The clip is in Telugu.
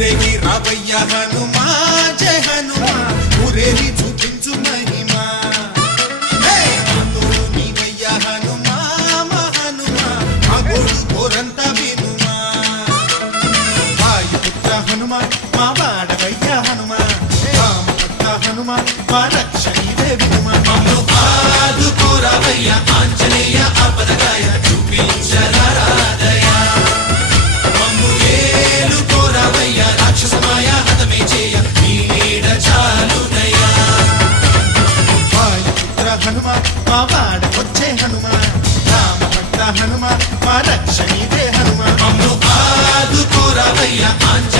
ఊరేగి రావయ్య హనుమా జయ హనుమా ఊరేగి చూపించు మహిమా తోడు నీవయ్య హనుమా మా హనుమా మా గోడు కోరంత వినుమా వాయుపుత్ర హనుమా మా వాడవయ్య హనుమా రామభక్త హనుమా మా రక్షణిదే వినుమా ఆదుకోరావయ్య ఆంజనేయ ఆపదగాయ చూపించరాదయ మమ్ము ఏలుకోరావయ్య రాక్షసమాయ హతమే చేయ నీ నీడ చాలునయ్య వాయుపుత్ర హనుమా మా వాడకొచ్చే హనుమా రామభక్త హనుమా మా రక్షణిదే హనుమా మమ్ము ఆదుకోరావయ్య ఆంజనేయ